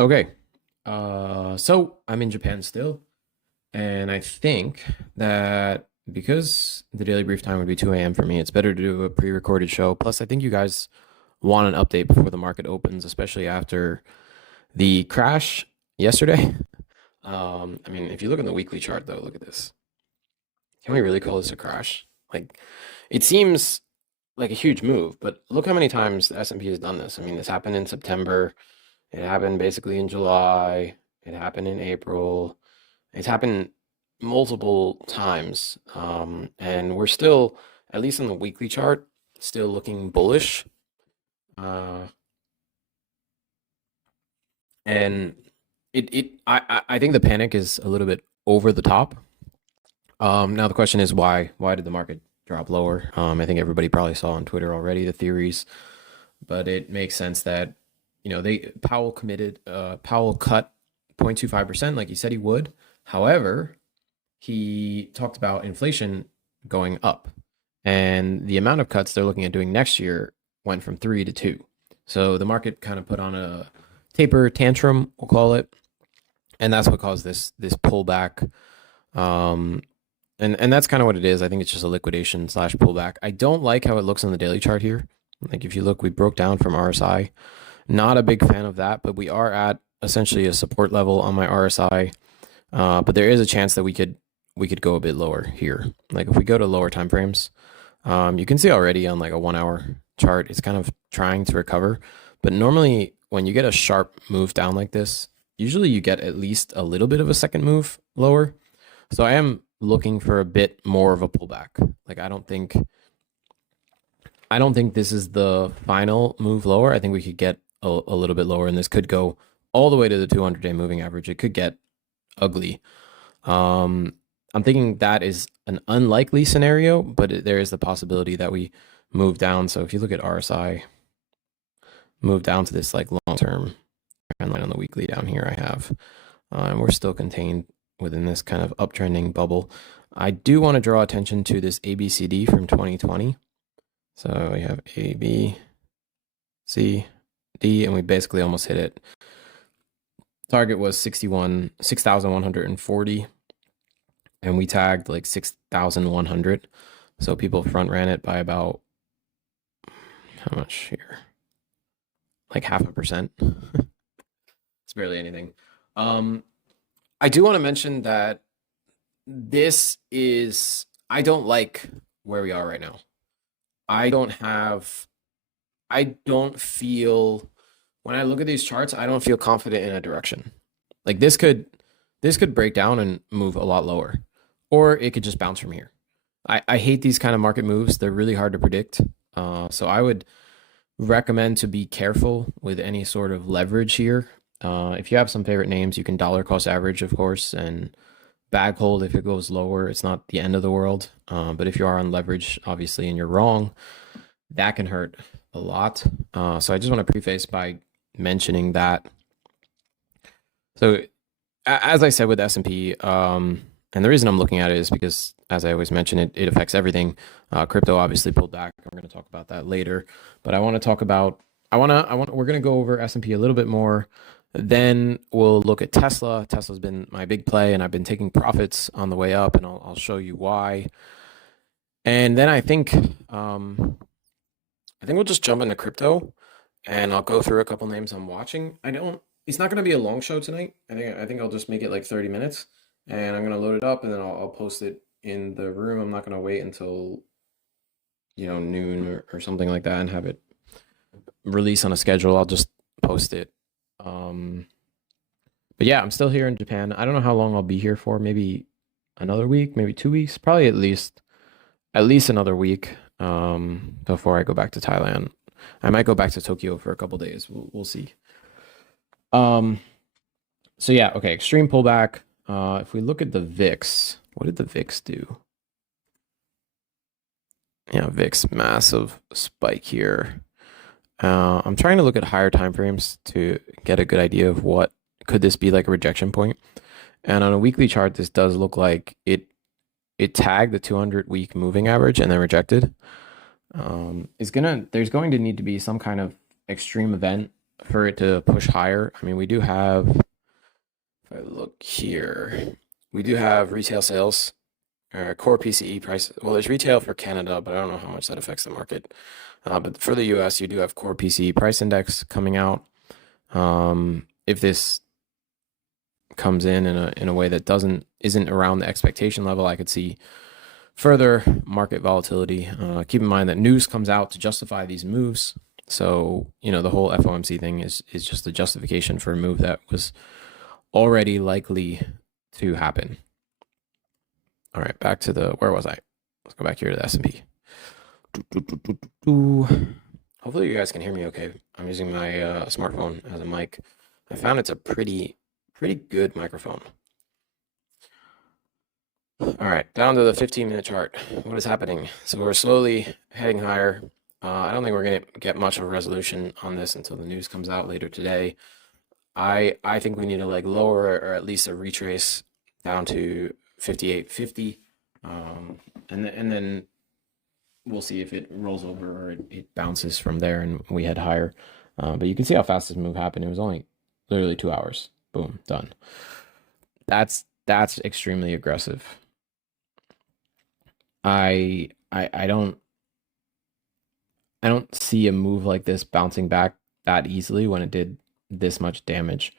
Okay. So I'm in Japan still, and I think that because the daily brief time would be 2 a.m. for me, it's better to do a pre-recorded show. Plus, I think you guys want an update before the market opens, especially after the crash yesterday. I mean, if you look in the weekly chart, though, look at this. Can we really call this a crash? Like, it seems like a huge move, but look how many times the S&P has done this. I mean, this happened in September. It happened basically in July. It happened in April. It's happened multiple times. And we're still, at least on the weekly chart, still looking bullish. Uh, and I think the panic is a little bit over the top. Now the question is why? Why did the market drop lower? I think everybody probably saw on Twitter already the theories, but it makes sense that Powell cut 0.25% like he said he would. However, he talked about inflation going up, and the amount of cuts they're looking at doing next year went from 3 to 2. So the market kind of put on a taper tantrum, we'll call it, and that's what caused this pullback. Um, and that's kind of what it is. I think it's just a liquidation slash pullback. I don't like how it looks on the daily chart here. Like if you look, we broke down from RSI. Not a big fan of that, but we are at essentially a support level on my RSI. But there is a chance that we could go a bit lower here. Like if we go to lower time frames, you can see already on like a 1 hour chart, it's kind of trying to recover. But normally when you get a sharp move down like this, usually you get at least a little bit of a second move lower. So I am looking for a bit more of a pullback. Like I don't think this is the final move lower. I think we could get a little bit lower, and this could go all the way to the 200-day moving average. It could get ugly. I'm thinking that is an unlikely scenario, but there is the possibility that we move down. So if you look at RSI, move down to this like long-term trend line on the weekly down here I have, and we're still contained within this kind of uptrending bubble. I do want to draw attention to this ABCD from 2020. So we have A, B, C, D, and we basically almost hit it. Target was 6,140, and we tagged like 6,100. So people front ran it by about, how much here? Like 0.5%. It's barely anything. I do want to mention that I don't like where we are right now. I don't feel, when I look at these charts, I don't feel confident in a direction. Like this could break down and move a lot lower, or it could just bounce from here. I hate these kind of market moves. They're really hard to predict. So I would recommend to be careful with any sort of leverage here. If you have some favorite names, you can dollar cost average, of course, and bag hold if it goes lower. It's not the end of the world. But if you are on leverage, obviously, and you're wrong, that can hurt a lot. So I just want to preface by mentioning that. So as I said with S&P, and the reason I'm looking at it is because, as I always mention, it affects everything. Crypto obviously pulled back. I'm going to talk about that later. But I want to talk about, we're going to go over S&P a little bit more. Then we'll look at Tesla. Tesla's been my big play, and I've been taking profits on the way up, and I'll show you why. And then I think we'll just jump into crypto, and I'll go through a couple names I'm watching. It's not going to be a long show tonight. I think I'll just make it like 30 minutes, and I'm going to load it up, and then I'll post it in the room. I'm not going to wait until noon or something like that and have it release on a schedule. I'll just post it. But yeah, I'm still here in Japan. I don't know how long I'll be here for. Maybe another week, maybe 2 weeks, probably at least another week before I go back to Thailand. I might go back to Tokyo for a couple days. We'll see. So yeah, okay, extreme pullback. If we look at the VIX, what did the VIX do? Yeah, VIX, massive spike here. I'm trying to look at higher time frames to get a good idea of what could this be, like a rejection point. And on a weekly chart, this does look like it tagged the 200-week moving average and then rejected. There's going to need to be some kind of extreme event for it to push higher, I mean, we do have, if I look here, we do have retail sales, core PCE price. Well, there's retail for Canada, but I don't know how much that affects the market. But for the US, you do have core PCE price index coming out. If this comes in a way that isn't around the expectation level, I could see further market volatility. Keep in mind that news comes out to justify these moves. So, the whole FOMC thing is just a justification for a move that was already likely to happen. All right, back to where was I? Let's go back here to the S&P. Hopefully you guys can hear me okay. I'm using my smartphone as a mic. I found it's a pretty good microphone. All right, down to the 15-minute chart. What is happening? So we're slowly heading higher. I don't think we're going to get much of a resolution on this until the news comes out later today. I think we need to lower or at least a retrace down to 58.50, and then we'll see if it rolls over or it bounces from there and we head higher. But you can see how fast this move happened. It was only literally 2 hours. Boom, done. That's extremely aggressive. I don't see a move like this bouncing back that easily when it did this much damage.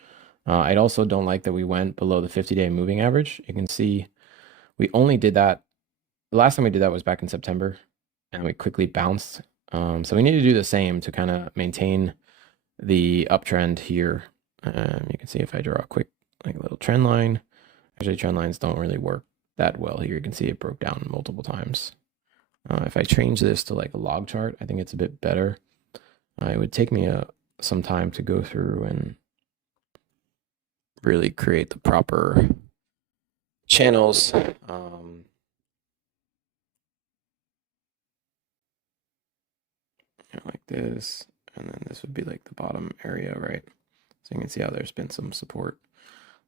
I also don't like that we went below the 50-day moving average. You can see we only did that. The last time we did that was back in September, and we quickly bounced. So we need to do the same to kind of maintain the uptrend here. You can see if I draw a quick little trend line. Actually, trend lines don't really work that well here. You can see it broke down multiple times. If I change this to a log chart, I think it's a bit better. It would take me some time to go through and really create the proper channels. Like this, and then this would be the bottom area, right? So you can see how there's been some support,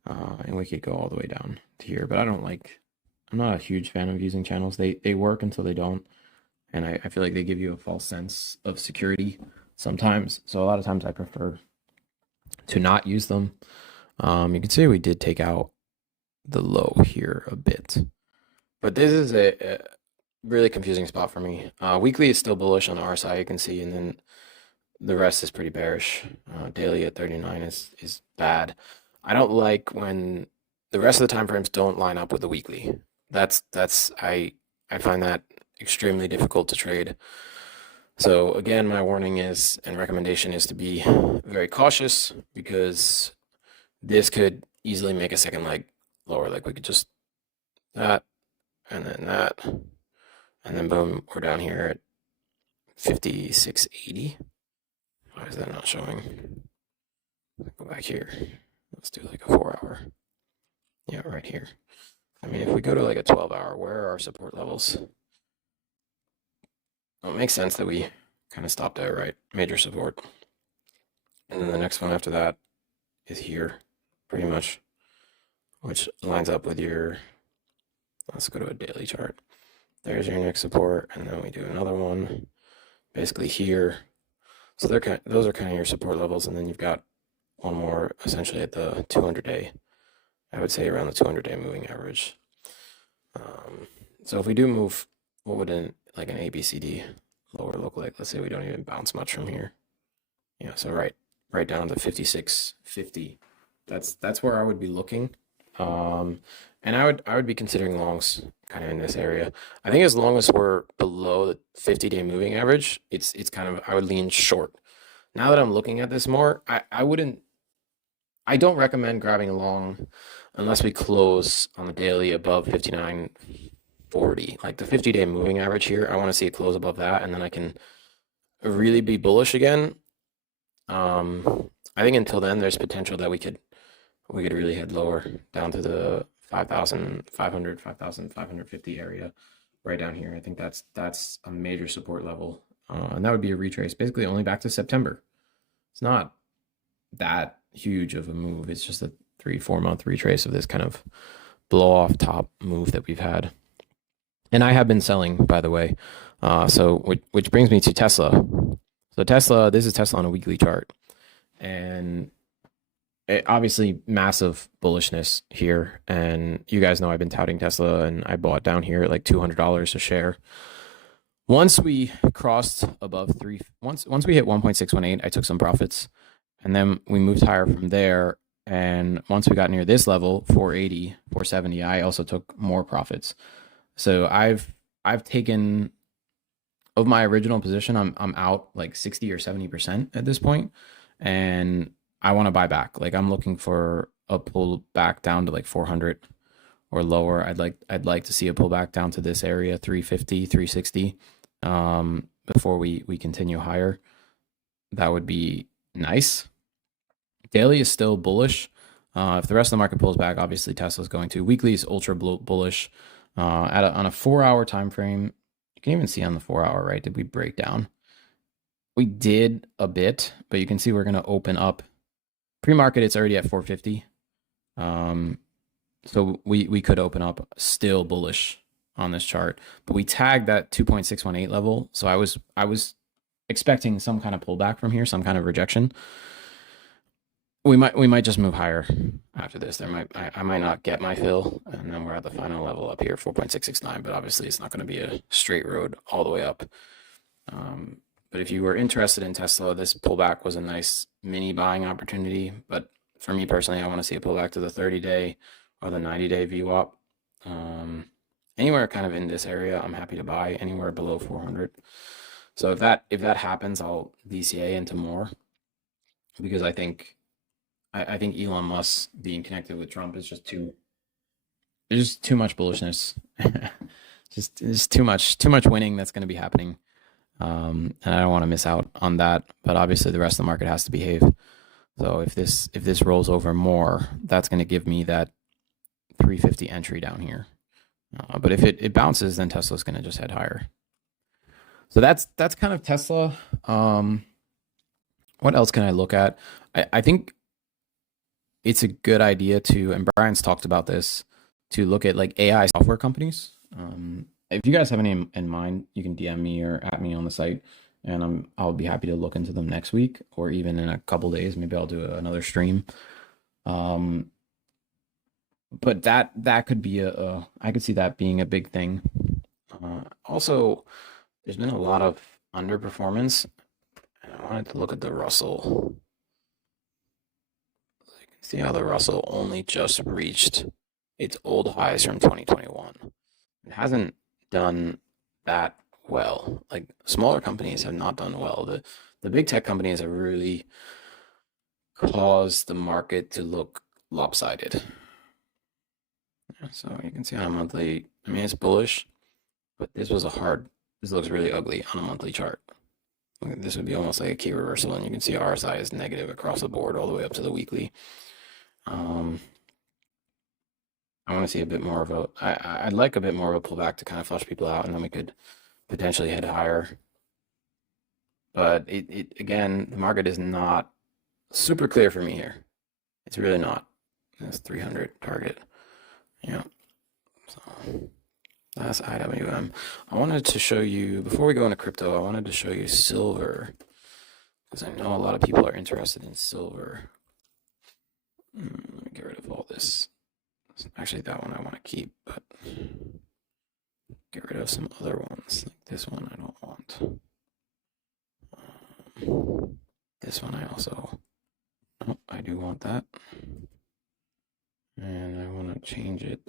and we could go all the way down to here. But I'm not a huge fan of using channels. They work until they don't, and I feel like they give you a false sense of security sometimes. So a lot of times I prefer to not use them. You can see we did take out the low here a bit, but this is a really confusing spot for me. Weekly is still bullish on the RSI, you can see, and then the rest is pretty bearish. Daily at 39 is bad. I don't like when the rest of the time frames don't line up with the weekly. I find that extremely difficult to trade. So again, my warning is and recommendation is to be very cautious, because this could easily make a second leg lower. We could just that, and then that, and then boom, we're down here at 56.80. Why is that not showing? Go back here. Let's do a 4 hour. Yeah, right here. I mean, if we go to a 12 hour, where are our support levels? Well, it makes sense that we kind of stopped there, right? Major support. And then the next one after that is here, pretty much, which lines up with your, let's go to a daily chart. There's your next support, and then we do another one, basically here. So those are kind of your support levels, and then you've got one more essentially at the 200-day. I would say around the 200-day moving average. So if we do move, what would an ABCD lower look like? Let's say we don't even bounce much from here. Yeah, so right down to 56.50. That's where I would be looking. And I would be considering longs kind of in this area. I think as long as we're below the 50-day moving average, it's kind of, I would lean short. Now that I'm looking at this more, I don't recommend grabbing a long unless we close on the daily above 59.40. The 50-day moving average here, I want to see it close above that, and then I can really be bullish again. I think until then, there's potential that we could really head lower down to the 5,500, 5,550 area right down here. I think that's a major support level. And that would be a retrace basically only back to September. It's not that huge of a move. It's just a 3-4 month retrace of this kind of blow off top move that we've had. And I have been selling, by the way. So which brings me to Tesla. So Tesla, this is Tesla on a weekly chart. and obviously massive bullishness here. And you guys know I've been touting Tesla, and I bought down here at like $200 a share. Once we crossed above once we hit 1.618, I took some profits, and then we moved higher from there. And once we got near this level, 480, 470, I also took more profits. So I've taken, of my original position, I'm out like 60 or 70% at this point, and I want to buy back. Like, I'm looking for a pull back down to like 400 or lower. I'd like to see a pullback down to this area, 350, 360, before we continue higher. That would be nice. Daily is still bullish. If the rest of the market pulls back, obviously Tesla's going to. Weekly is ultra bullish. On a 4-hour time frame, you can even see on the 4-hour, right? Did we break down? We did a bit, but you can see we're going to open up. Pre-market, it's already at 450. So we could open up still bullish on this chart, but we tagged that 2.618 level. So I was expecting some kind of pullback from here, some kind of rejection. We might just move higher after this. I might not get my fill, and then we're at the final level up here, 4.669. But obviously, it's not going to be a straight road all the way up. But if you were interested in Tesla, this pullback was a nice mini buying opportunity. But for me personally, I want to see a pullback to the 30-day or the 90-day VWAP. Anywhere kind of in this area, I'm happy to buy. Anywhere below 400. So if that happens, I'll DCA into more, because I think Elon Musk being connected with Trump is just there's just too much bullishness. There's too much winning that's going to be happening. And I don't want to miss out on that. But obviously the rest of the market has to behave. So if this rolls over more, that's going to give me that 350 entry down here. But if it bounces, then Tesla's going to just head higher. So that's kind of Tesla. What else can I look at? I think it's a good idea to, and Brian's talked about this, to look at like AI software companies. If you guys have any in mind, you can DM me or at me on the site, and I'll be happy to look into them next week, or even in a couple days. Maybe I'll do another stream. But that could be I could see that being a big thing. Also, there's been a lot of underperformance, and I wanted to look at the Russell. You can see how the Russell only just reached its old highs from 2021. It hasn't done that well. Like, smaller companies have not done well. The big tech companies have really caused the market to look lopsided. So you can see on a monthly, I mean, it's bullish, but this looks really ugly on a monthly chart. This would be almost like a key reversal, and you can see RSI is negative across the board all the way up to the weekly. I want to see a bit more of I'd like a bit more of a pullback to kind of flush people out, and then we could potentially head higher. But again, the market is not super clear for me here. It's really not. That's 300 target. Yeah. So that's IWM. I wanted to show you, before we go into crypto, I wanted to show you silver, because I know a lot of people are interested in silver. Let me get rid of all this. Actually, that one I want to keep, but get rid of some other ones. Like this one I don't want. This one I also, oh, I do want that. And I want to change it.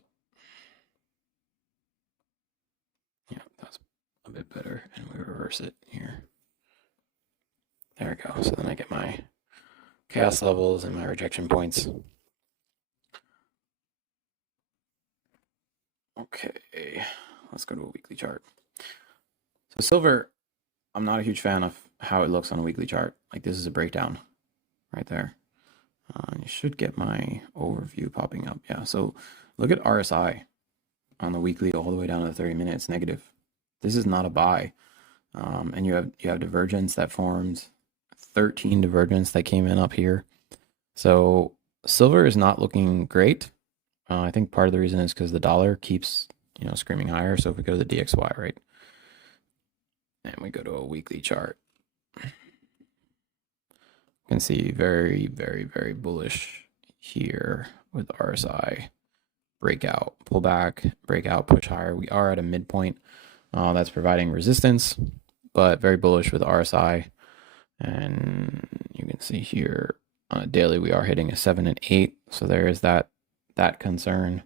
Yeah, that's a bit better. And we reverse it here. There we go. So then I get my chaos levels and my rejection points. Okay, let's go to a weekly chart. So silver, I'm not a huge fan of how it looks on a weekly chart. Like, this is a breakdown right there. You should get my overview popping up. Yeah, so look at RSI on the weekly all the way down to the 30 minutes negative. This is not a buy. And you have divergence that formed, 13 divergence that came in up here. So silver is not looking great. I think part of the reason is because the dollar keeps, screaming higher. So if we go to the DXY, right, and we go to a weekly chart, You can see very, very, very bullish here with RSI. Breakout, pullback, breakout, push higher. We are at a midpoint that's providing resistance, but very bullish with RSI. And you can see here on a daily, we are hitting a 7 and 8. So there is that concern.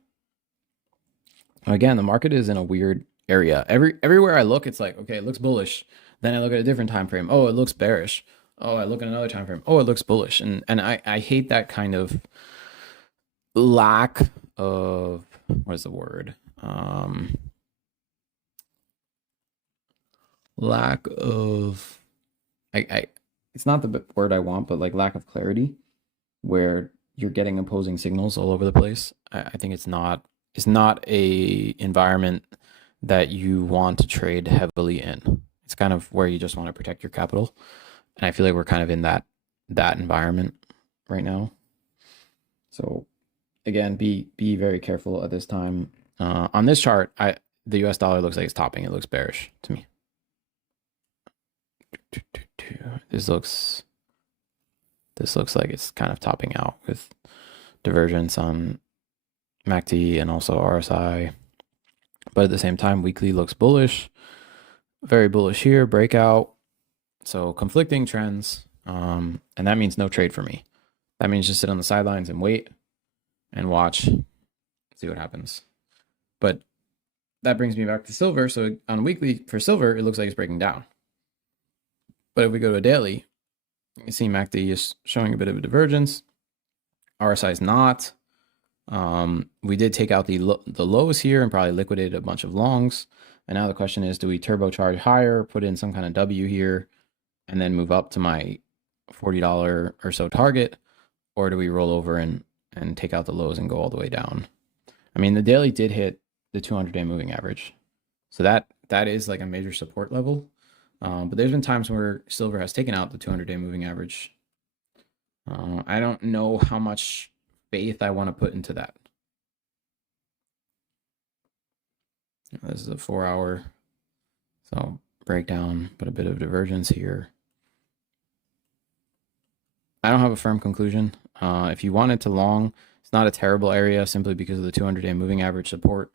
Again, the market is in a weird area. Everywhere I look, it's like, okay, it looks bullish. Then I look at a different time frame. Oh, it looks bearish. Oh, I look at another time frame. Oh, it looks bullish. And I hate that kind of lack of, what is the word? Lack of, it's not the word I want, but like lack of clarity, where you're getting opposing signals all over the place. I think it's not a environment that you want to trade heavily in. It's kind of where you just want to protect your capital. And I feel like we're kind of in that environment right now. So again, be very careful at this time. On this chart, the US dollar looks like it's topping. It looks bearish to me. This looks like it's kind of topping out with divergence on MACD and also RSI. But at the same time, weekly looks bullish. Very bullish here, breakout. So conflicting trends. And that means no trade for me. That means just sit on the sidelines and wait and watch, see what happens. But that brings me back to silver. So on weekly for silver, it looks like it's breaking down. But if we go to a daily, you can see MACD is showing a bit of a divergence. RSI is not. We did take out the lows here and probably liquidated a bunch of longs. And now the question is, do we turbocharge higher, put in some kind of W here, and then move up to my $40 or so target? Or do we roll over and take out the lows and go all the way down? I mean, the daily did hit the 200-day moving average. So that is like a major support level. But there's been times where silver has taken out the 200-day moving average. I don't know how much faith I want to put into that. This is a 4-hour, so breakdown, but a bit of divergence here. I don't have a firm conclusion. If you wanted to long, it's not a terrible area simply because of the 200-day moving average support.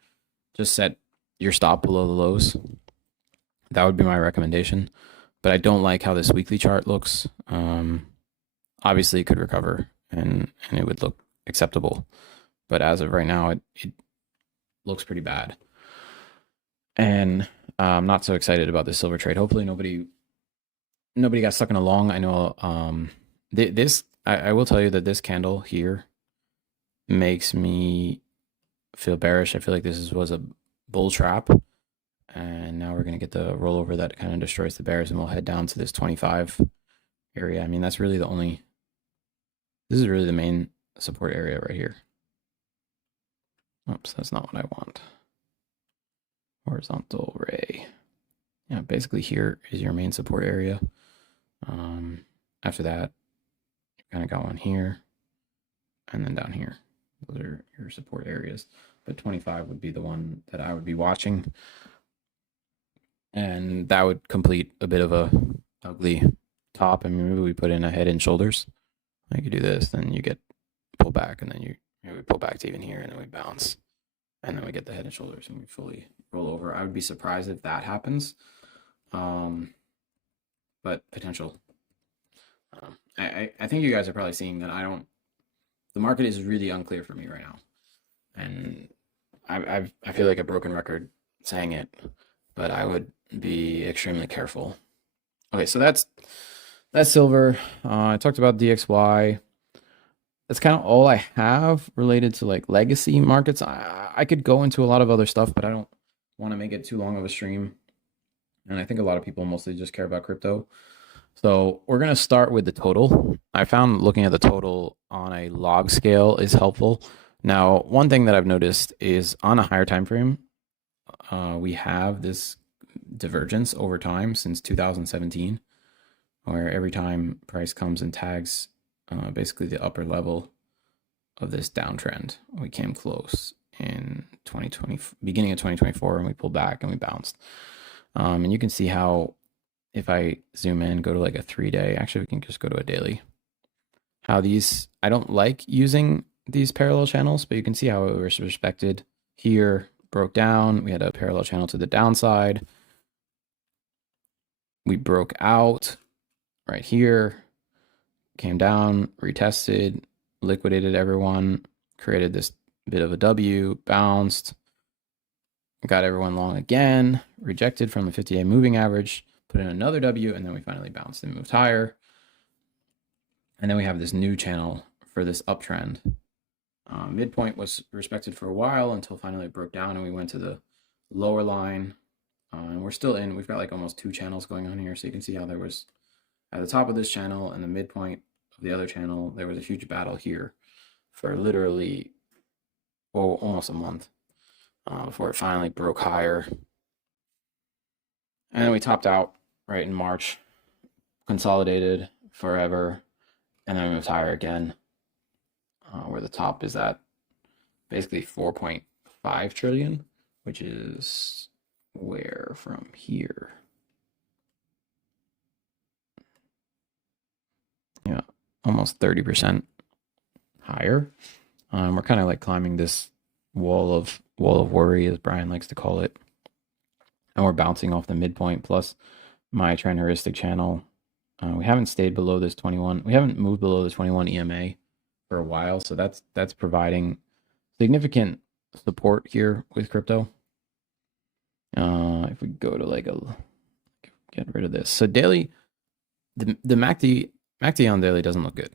Just set your stop below the lows. That would be my recommendation. But I don't like how this weekly chart looks. Obviously, it could recover and it would look acceptable. But as of right now, it looks pretty bad. And I'm not so excited about this silver trade. Hopefully nobody got stuck in a long. I know I will tell you that this candle here makes me feel bearish. I feel like this was a bull trap. And now we're going to get the rollover that kind of destroys the bears, and we'll head down to this 25 area. I mean, this is really the main support area right here. Oops, that's not what I want. Horizontal ray. Yeah, basically here is your main support area. After that, you kind of got one here and then down here. Those are your support areas. But 25 would be the one that I would be watching. And that would complete a bit of a ugly top. I mean, maybe we put in a head and shoulders. I could do this, then you get pull back, and then we pull back to even here, and then we bounce. And then we get the head and shoulders, and we fully roll over. I would be surprised if that happens. But potential. I think you guys are probably seeing that the market is really unclear for me right now. And I feel like a broken record saying it, but I would be extremely careful. Okay, so that's silver. I talked about DXY. That's kind of all I have related to like legacy markets. I could go into a lot of other stuff, but I don't want to make it too long of a stream. And I think a lot of people mostly just care about crypto. So we're going to start with the total. I found looking at the total on a log scale is helpful. Now, one thing that I've noticed is on a higher time frame, we have this divergence over time since 2017, where every time price comes and tags basically the upper level of this downtrend, we came close in 2020, beginning of 2024, and we pulled back and we bounced. And you can see how, if I zoom in, go to like a 3-day, actually we can just go to a daily. how these, I don't like using these parallel channels, but you can see how it was respected here, broke down. We had a parallel channel to the downside. We broke out right here, came down, retested, liquidated everyone, created this bit of a W, bounced, got everyone long again, rejected from the 50-day moving average, put in another W, and then we finally bounced and moved higher. And then we have this new channel for this uptrend. Midpoint was respected for a while until finally it broke down and we went to the lower line. And we're still in, we've got like almost 2 channels going on here. So you can see how there was at the top of this channel and the midpoint of the other channel, there was a huge battle here for literally, well, almost a month before it finally broke higher. And then we topped out right in March, consolidated forever, and then we moved higher again, where the top is at basically 4.5 trillion, which is where from here? Yeah, almost 30% higher. We're kind of like climbing this wall of worry, as Brian likes to call it. And we're bouncing off the midpoint plus my trend heuristic channel. We haven't stayed below this 21. We haven't moved below the 21 EMA for a while. So that's providing significant support here with crypto. If we go to like get rid of this. So daily, the MACD on daily doesn't look good.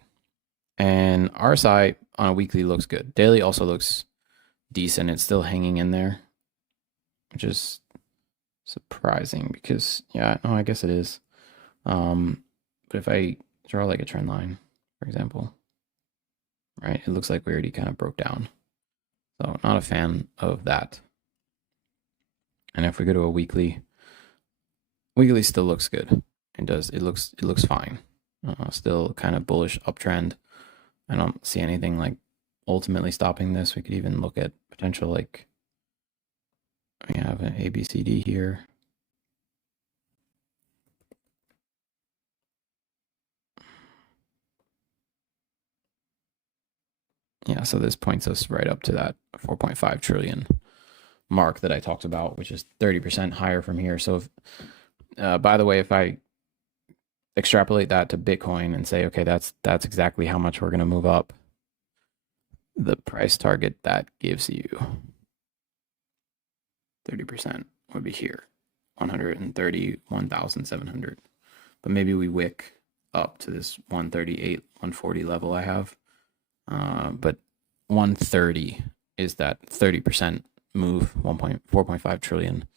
And RSI on a weekly looks good. Daily also looks decent. It's still hanging in there, which is surprising because, yeah, no, I guess it is. But if I draw like a trend line, for example, right, it looks like we already kind of broke down. So not a fan of that. And if we go to a weekly still looks good. It looks fine. Still kind of bullish uptrend. I don't see anything like ultimately stopping this. We could even look at potential, like we have an ABCD here. Yeah, so this points us right up to that 4.5 trillion mark that I talked about, which is 30% higher from here. So if, by the way, if I extrapolate that to Bitcoin and say, okay, that's exactly how much we're going to move up, the price target that gives you 30% would be here, 131,700. But maybe we wick up to this 138, 140 level I have. But 130 is that 30% move, 4.5 trillion.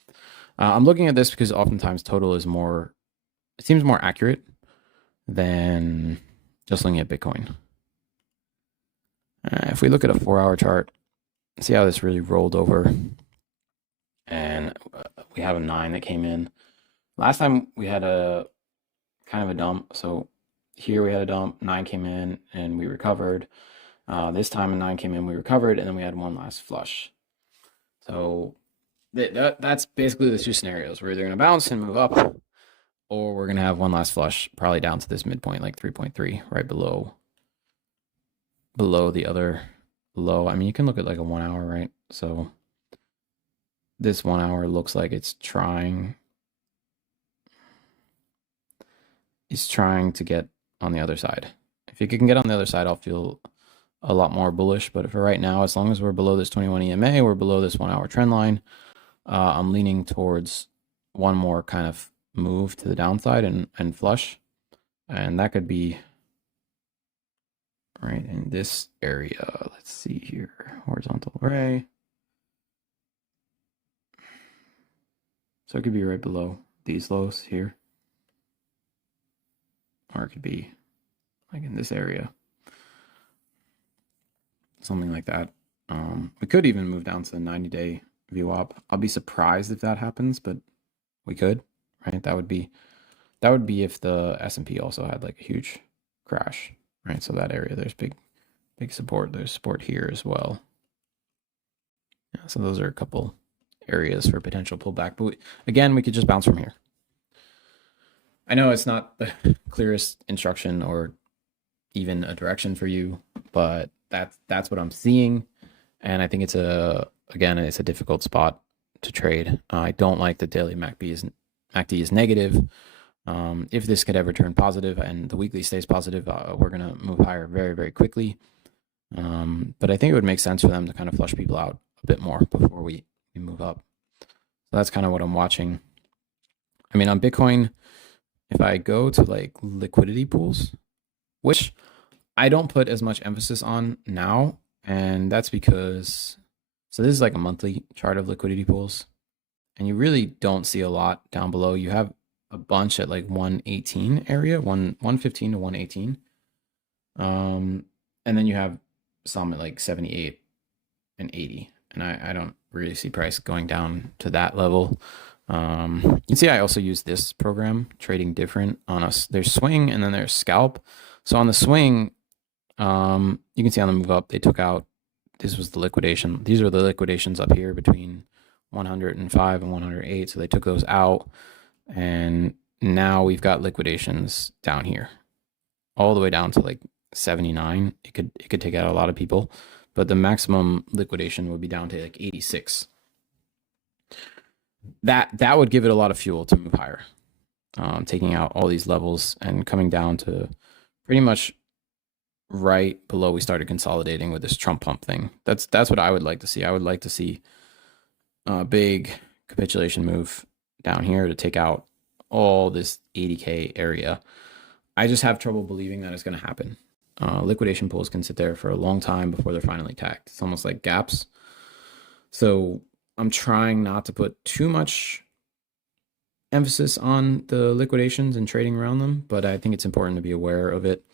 I'm looking at this because oftentimes total is more, it seems more accurate than just looking at Bitcoin. If we look at a 4-hour chart, see how this really rolled over. And we have a 9 that came in. Last time we had a kind of a dump. So here we had a dump, 9 came in and we recovered. This time a 9 came in, we recovered, and then we had one last flush. So that's basically the 2 scenarios. We're either going to bounce and move up, or we're going to have one last flush, probably down to this midpoint, like 3.3, right below the other low. I mean, you can look at like a 1 hour, right? So this 1 hour looks like it's trying to get on the other side. If it can get on the other side, I'll feel a lot more bullish. But for right now, as long as we're below this 21 EMA, we're below this 1 hour trend line, I'm leaning towards one more kind of move to the downside and flush. And that could be right in this area. Let's see here, horizontal array. So it could be right below these lows here. Or it could be like in this area. Something like that. We could even move down to the 90-day VWAP. I'll be surprised if that happens, but we could, right? That would be if the S&P also had like a huge crash, right? So that area, there's big support. There's support here as well. Yeah, so those are a couple areas for potential pullback. But again, we could just bounce from here. I know it's not the clearest instruction or even a direction for you, but that's what I'm seeing. And I think it's a difficult spot to trade. I don't like the daily MACD is negative. If this could ever turn positive and the weekly stays positive, we're gonna move higher very, very quickly. But I think it would make sense for them to kind of flush people out a bit more before we move up. So that's kind of what I'm watching. I mean, on Bitcoin, if I go to like liquidity pools, which I don't put as much emphasis on now, and that's because, so this is like a monthly chart of liquidity pools, and you really don't see a lot down below. You have a bunch at like 118 area, 115 to 118. And then you have some at like 78 and 80. And I don't really see price going down to that level. You can see I also use this program, trading different on us. There's swing and then there's scalp. So on the swing, you can see on the move up, they took out, this was the liquidation. These are the liquidations up here between 105 and 108. So they took those out. And now we've got liquidations down here, all the way down to like 79. It could take out a lot of people, but the maximum liquidation would be down to like 86. That would give it a lot of fuel to move higher, taking out all these levels and coming down to pretty much right below we started consolidating with this Trump pump thing. That's what I would like to see. I would like to see a big capitulation move down here to take out all this 80K area. I just have trouble believing that it's going to happen. Liquidation pools can sit there for a long time before they're finally tagged. It's almost like gaps. So I'm trying not to put too much emphasis on the liquidations and trading around them, but I think it's important to be aware of it.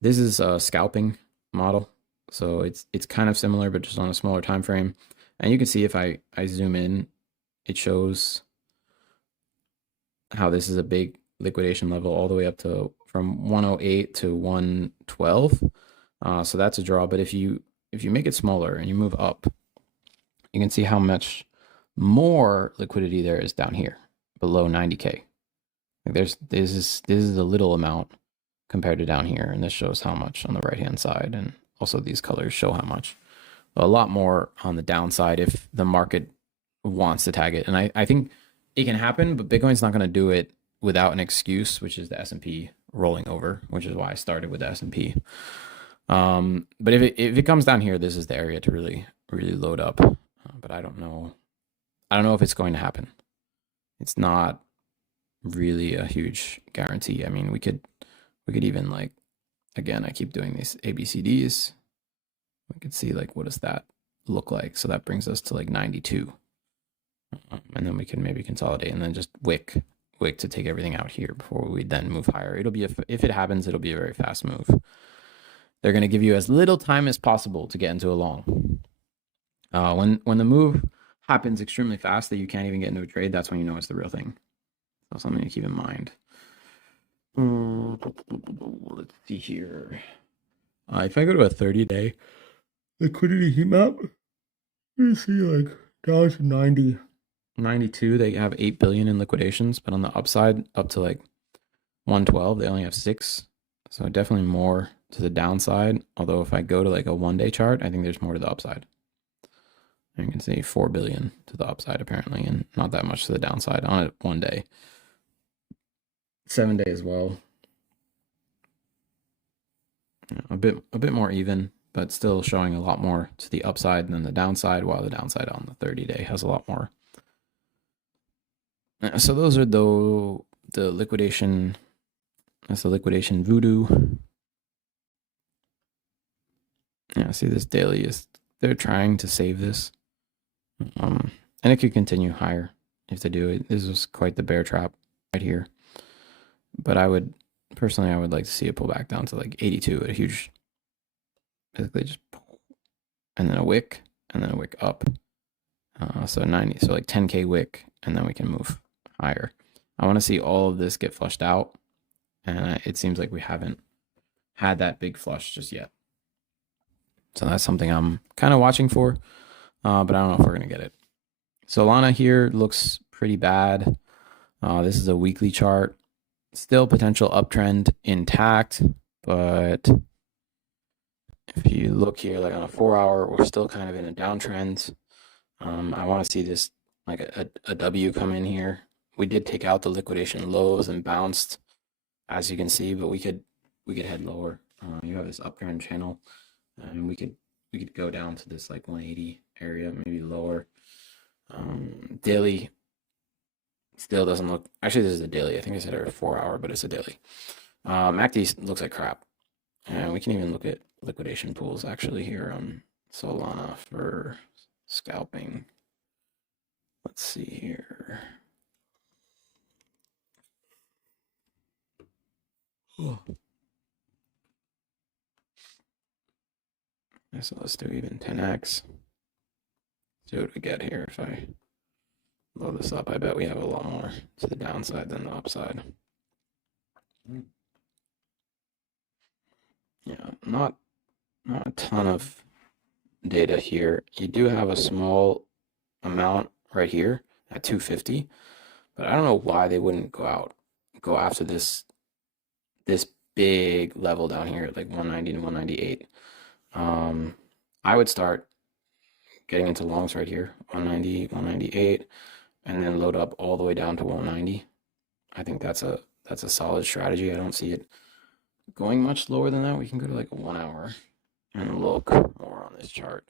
This is a scalping model, so it's kind of similar, but just on a smaller time frame. And you can see if I zoom in, it shows how this is a big liquidation level all the way up to from 108 to 112. So that's a draw. But if you make it smaller and you move up, you can see how much more liquidity there is down here below 90K. Like this is a little amount compared to down here, and this shows how much on the right hand side, and also these colors show how much. A lot more on the downside if the market wants to tag it. And I think it can happen, but Bitcoin's not going to do it without an excuse, which is the S&P rolling over, which is why I started with the S&P. But if it comes down here, this is the area to really load up. But I don't know if it's going to happen. It's not really a huge guarantee. I mean, we could even, like, again, I keep doing these ABCDs. We could see, like, what does that look like? So that brings us to like 92. And then we can maybe consolidate and then just wick to take everything out here before we then move higher. It'll be, if it happens, it'll be a very fast move. They're going to give you as little time as possible to get into a long. When the move happens extremely fast that you can't even get into a trade, that's when you know it's the real thing. So something to keep in mind. Let's see here. If I go to a 30-day liquidity heat map, you see like down to 90, 92, they have 8 billion in liquidations, but on the upside up to like 112, they only have 6. So definitely more to the downside. Although if I go to like a 1-day chart, I think there's more to the upside. And you can see 4 billion to the upside apparently, and not that much to the downside on a 1 day. 7 day as well. A bit more even, but still showing a lot more to the upside than the downside, while the downside on the 30-day has a lot more. So those are the liquidation. That's the liquidation voodoo. Yeah, see, this daily is, they're trying to save this. And it could continue higher if they do it. This was quite the bear trap right here. But I would like to see it pull back down to like 82 at a huge, basically just, and then a wick, and then a wick up. So 90, so like 10K wick, and then we can move higher. I want to see all of this get flushed out, and it seems like we haven't had that big flush just yet. So that's something I'm kind of watching for, but I don't know if we're going to get it. Solana here looks pretty bad. This is a weekly chart. Still potential uptrend intact, but if you look here, like on a 4 hour, we're still kind of in a downtrend. I want to see this like a W come in here. We did take out the liquidation lows and bounced, as you can see, but we could head lower. You have this uptrend channel, and we could go down to this like 180 area, maybe lower. Daily still doesn't look. Actually, this is a daily. I think I said a 4 hour, but it's a daily. MACD looks like crap, and we can even look at liquidation pools actually here on Solana for scalping. Let's see here. Oh. So let's do even 10x. See what we get here. If I load this up, I bet we have a lot more to the downside than the upside. Yeah, not a ton of data here. You do have a small amount right here at 250, but I don't know why they wouldn't go after this big level down here at like 190 to 198. I would start getting into longs right here, 190, 198, and then load up all the way down to 190. I think that's a solid strategy. I don't see it going much lower than that. We can go to like a 1 hour and look more on this chart.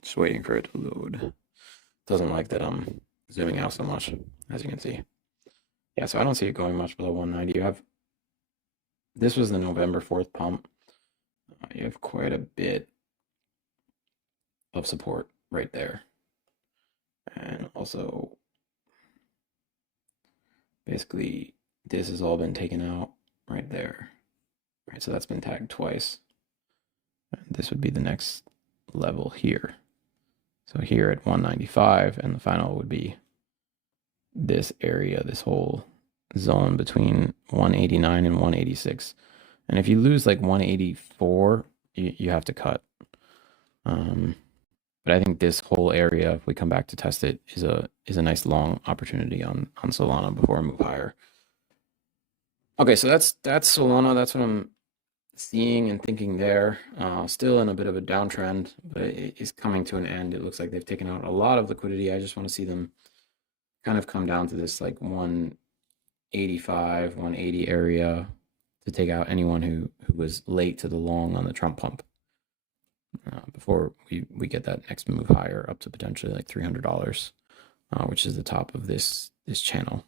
Just waiting for it to load. Doesn't like that I'm zooming out so much, as you can see. Yeah, so I don't see it going much below 190. This was the November 4th pump. You have quite a bit of support right there. And also, basically, this has all been taken out right there. Right, so that's been tagged twice. And this would be the next level here. So here at 195, and the final would be this area, this whole zone between 189 and 186. And if you lose like 184, you have to cut. But I think this whole area, if we come back to test it, is a nice long opportunity on Solana before I move higher. Okay, so that's Solana. That's what I'm seeing and thinking there. Still in a bit of a downtrend, but it is coming to an end. It looks like they've taken out a lot of liquidity. I just want to see them kind of come down to this like 185, 180 area to take out anyone who was late to the long on the Trump pump. Before we get that next move higher up to potentially like $300, which is the top of this channel.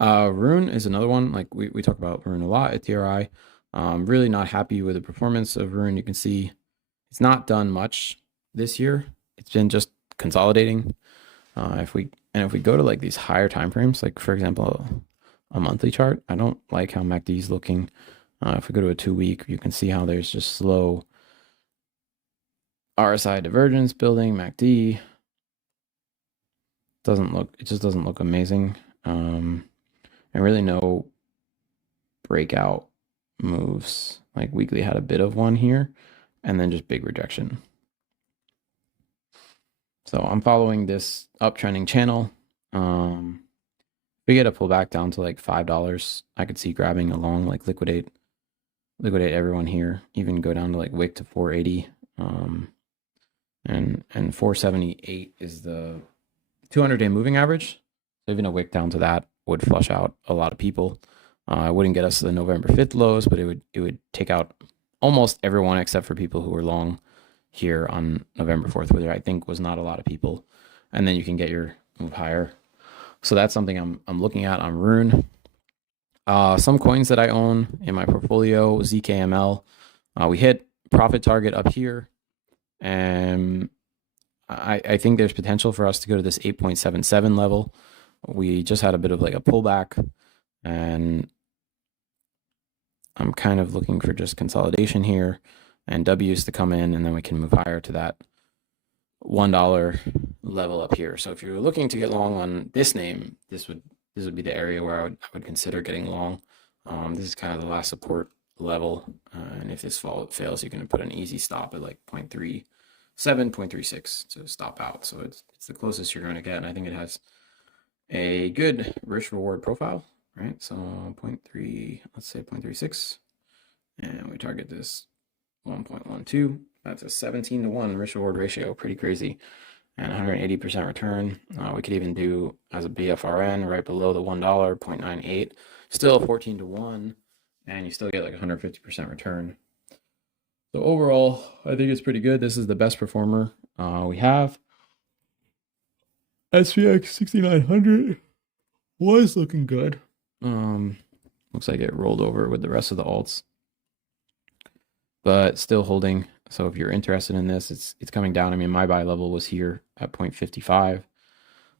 Rune is another one. Like we talk about Rune a lot at TRI. Really not happy with the performance of Rune. You can see it's not done much this year. It's been just consolidating. If we go to like these higher time frames, like for example, a monthly chart, I don't like how MACD is looking. If we go to a 2-week, you can see how there's just slow RSI divergence building. MACD just doesn't look amazing. And really no breakout moves. Like weekly had a bit of one here, and then just big rejection. So I'm following this uptrending channel. We get a pullback down to like $5. I could see grabbing along, like liquidate everyone here. Even go down to like wick to 480. And 478 is the 200-day moving average. So even a wick down to that would flush out a lot of people. It wouldn't get us to the November 5th lows, but it would take out almost everyone except for people who were long here on November 4th, where there I think was not a lot of people. And then you can get your move higher. So that's something I'm looking at on Rune. Some coins that I own in my portfolio, ZKML, we hit profit target up here, and I think there's potential for us to go to this 8.77 level. We just had a bit of like a pullback, and I'm kind of looking for just consolidation here and W's to come in, and then we can move higher to that $1 level up here. So if you're looking to get long on this name, this would be the area where I would consider getting long. This is kind of the last support level, and if this fails, you can put an easy stop at like 0.37, 0.36 to stop out. So it's the closest you're going to get, and I think it has a good risk reward profile, right? So 0.3, let's say 0.36, and we target this 1.12. That's a 17 to 1 risk reward ratio, pretty crazy, and 180% return. We could even do as a BFRN right below the $1, 0.98, still 14 to 1, and you still get like 150% return. So overall, I think it's pretty good. This is the best performer we have. SPX 6900 was looking good. Looks like it rolled over with the rest of the alts, but still holding. So if you're interested in this, it's coming down. I mean, my buy level was here at 0.55.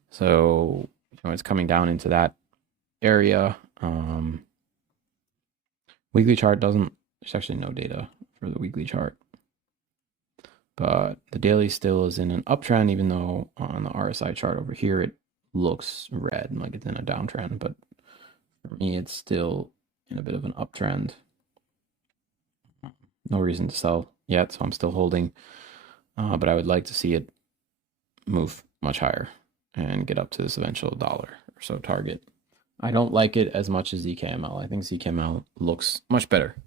So, it's coming down into that area. Weekly chart doesn't, there's actually no data for the weekly chart, but the daily still is in an uptrend, even though on the RSI chart over here, it looks red, like it's in a downtrend, but for me, it's still in a bit of an uptrend. No reason to sell yet, so I'm still holding, but I would like to see it move much higher and get up to this eventual $1 or so target. I don't like it as much as ZKML. I think ZKML looks much better.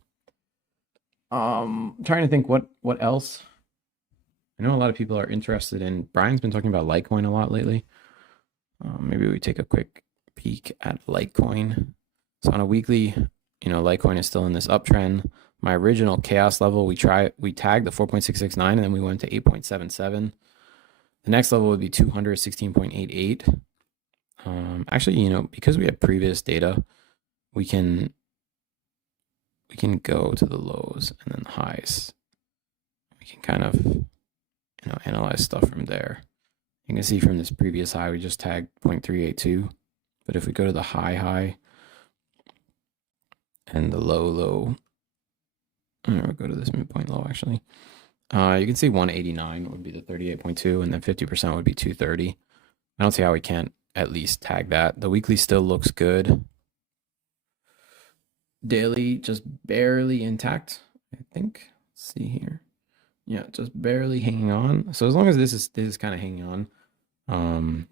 Trying to think what else. I know a lot of people are interested in, Brian's been talking about Litecoin a lot lately. Maybe we take a quick peek at Litecoin. So on a weekly, Litecoin is still in this uptrend. My original chaos level, we tagged the 4.669 and then we went to 8.77. The next level would be 216.88. Actually, because we have previous data, we can go to the lows and then the highs. We can kind of, analyze stuff from there. You can see from this previous high, we just tagged 0.382. But if we go to the high and the low, we'll go to this midpoint low actually. You can see 189 would be the 38.2, and then 50% would be 230. I don't see how we can't at least tag that. The weekly still looks good. Daily just barely intact, I think. Let's see here. Yeah, just barely hanging on. So as long as this is kind of hanging on,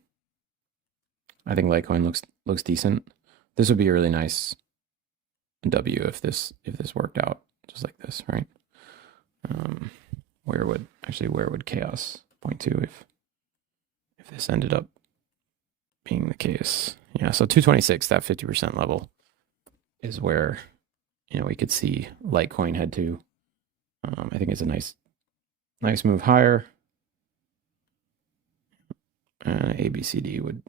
I think Litecoin looks decent. This would be a really nice W if this worked out just like this, right? Where would chaos point to if this ended up being the case? Yeah, so 226, that 50% level is where we could see Litecoin head to. I think it's a nice move higher, and ABCD would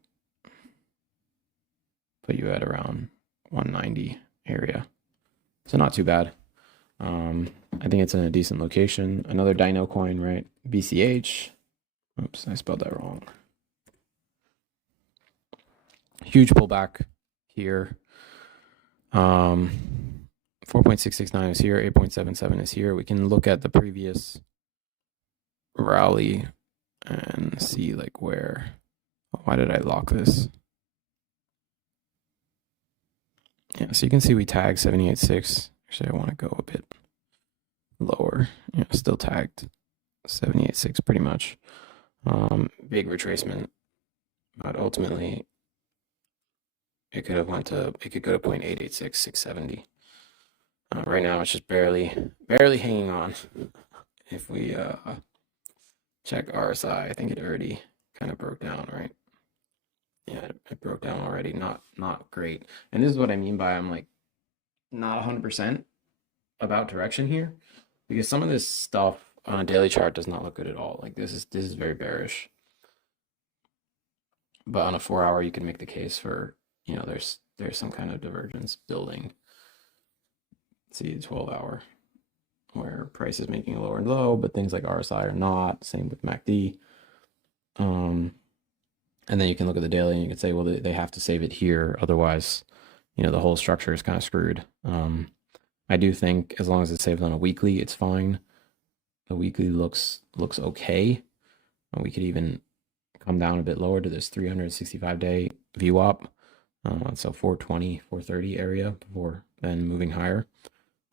put you at around 190 area, so not too bad. I think it's in a decent location. Another Dino coin, right? BCH. Oops, I spelled that wrong. Huge pullback here. 4.669 is here. 8.77 is here. We can look at the previous rally and see like where. Why did I lock this? Yeah, so you can see we tagged 78.6. Actually, I want to go a bit lower. Yeah, still tagged 78.6 pretty much. Big retracement, but ultimately it could go to 0.886, 670. Right now it's just barely hanging on. If we check RSI, I think it already kind of broke down, right? Yeah, it broke down already. Not great. And this is what I mean by I'm like not 100% about direction here, because some of this stuff on a daily chart does not look good at all. Like this is very bearish. But on a 4-hour, you can make the case for, there's some kind of divergence building. See the 12-hour where price is making a lower and low, but things like RSI are not. Same with MACD. And then you can look at the daily and you can say, well, they have to save it here. Otherwise, the whole structure is kind of screwed. I do think as long as it's saved on a weekly, it's fine. The weekly looks okay. And we could even come down a bit lower to this 365-day VWAP. So 420, 430 area before then moving higher.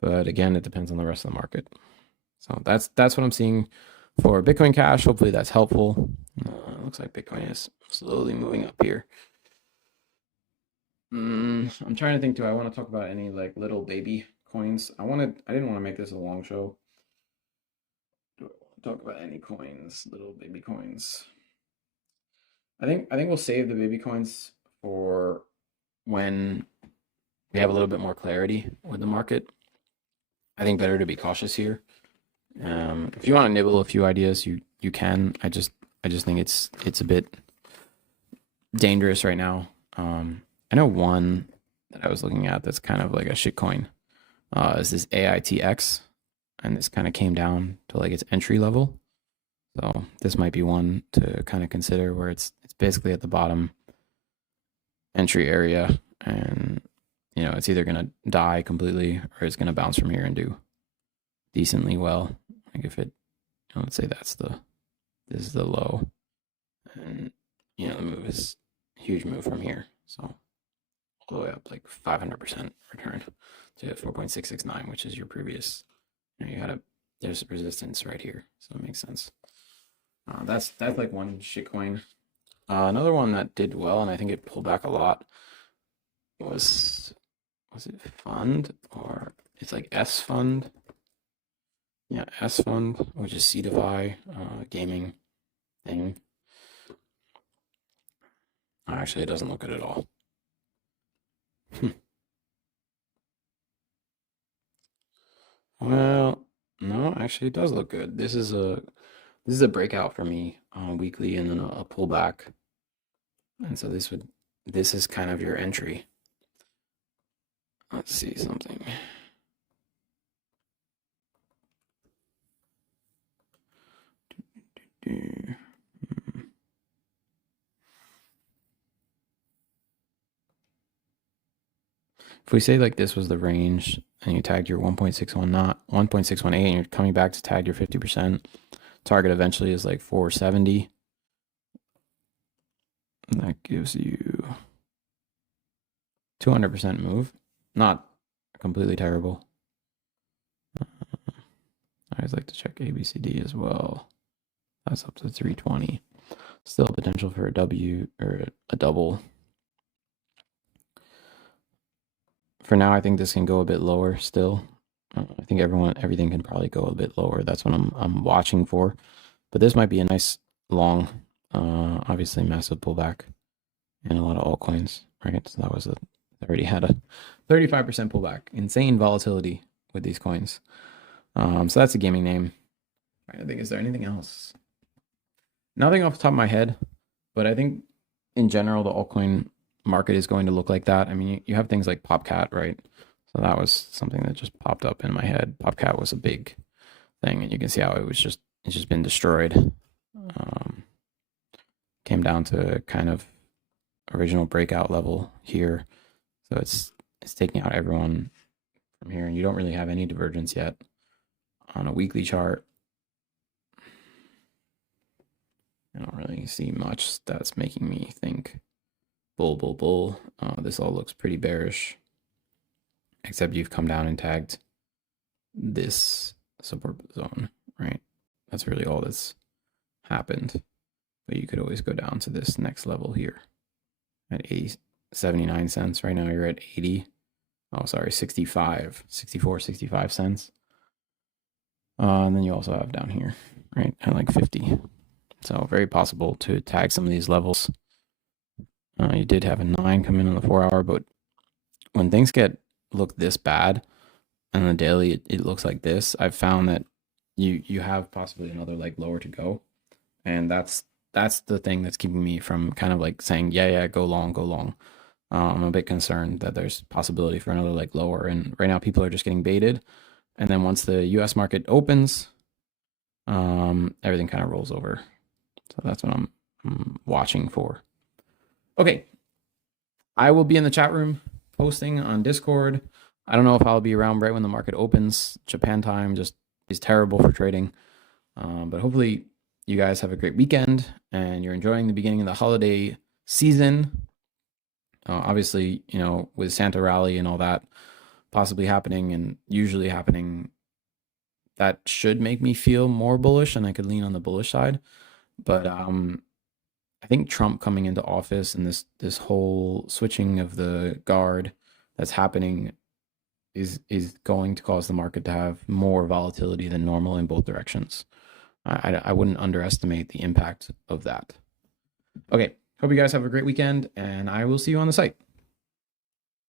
But again, it depends on the rest of the market. So that's what I'm seeing for Bitcoin Cash. Hopefully that's helpful. Looks like Bitcoin is slowly moving up here. I'm trying to think, do I want to talk about any like little baby coins? I didn't want to make this a long show. Do I want to talk about any coins, little baby coins? I think we'll save the baby coins for when we have a little bit more clarity with the market. I think better to be cautious here. If you want to nibble a few ideas, you can. I just think it's a bit dangerous right now. I know one that I was looking at that's kind of like a shitcoin. Is this AITX, and this kind of came down to like its entry level. So this might be one to kind of consider, where it's basically at the bottom entry area, and it's either gonna die completely or it's gonna bounce from here and do decently well. Like if it, let's say this is the low, and the move is a huge move from here. So all the way up like 500% return to 4.669, which is your previous. There's resistance right here, so it makes sense. That's like one shitcoin. Another one that did well, and I think it pulled back a lot, was it Fund, or it's like S Fund? Yeah, S Fund, which is CDeFi, gaming thing. Actually, it doesn't look good at all. Well, no, actually, it does look good. This is a breakout for me weekly, and then a pullback, and so this is kind of your entry. Let's see something. If we say like this was the range, and you tagged your 1.61, not 1.618, and you're coming back to tag your 50%, target eventually is like 470. And that gives you 200% move. Not completely terrible. I always like to check ABCD as well. That's up to 320. Still potential for a W or a double. For now, I think this can go a bit lower still. I think everything can probably go a bit lower. That's what I'm watching for. But this might be a nice long, obviously massive pullback in a lot of altcoins, right? So I already had a 35% pullback. Insane volatility with these coins. So that's a gaming name. I think, is there anything else? Nothing off the top of my head, but I think in general, the altcoin market is going to look like that. I mean, you have things like PopCat, right? So that was something that just popped up in my head. PopCat was a big thing, and you can see how it's just been destroyed. Came down to kind of original breakout level here. So it's taking out everyone from here, and you don't really have any divergence yet on a weekly chart. I don't really see much that's making me think bull. This all looks pretty bearish, except you've come down and tagged this support zone, right? That's really all that's happened. But you could always go down to this next level here at 79 cents. Right now you're at 80. Oh, sorry, 64, 65 cents. And then you also have down here, right, at like 50. So very possible to tag some of these levels. You did have a 9 come in on the 4-hour, but when things look this bad, and the daily it looks like this, I've found that you have possibly another like lower to go, and that's the thing that's keeping me from kind of like saying yeah go long. I'm a bit concerned that there's possibility for another like lower, and right now people are just getting baited, and then once the U.S. market opens, everything kind of rolls over. So that's what I'm watching for. Okay, I will be in the chat room posting on Discord. I don't know if I'll be around right when the market opens. Japan time just is terrible for trading. But hopefully you guys have a great weekend and you're enjoying the beginning of the holiday season. Obviously, with Santa Rally and all that possibly happening and usually happening, that should make me feel more bullish, and I could lean on the bullish side. But I think Trump coming into office and this whole switching of the guard that's happening is going to cause the market to have more volatility than normal in both directions. I wouldn't underestimate the impact of that. Okay, hope you guys have a great weekend, and I will see you on the site.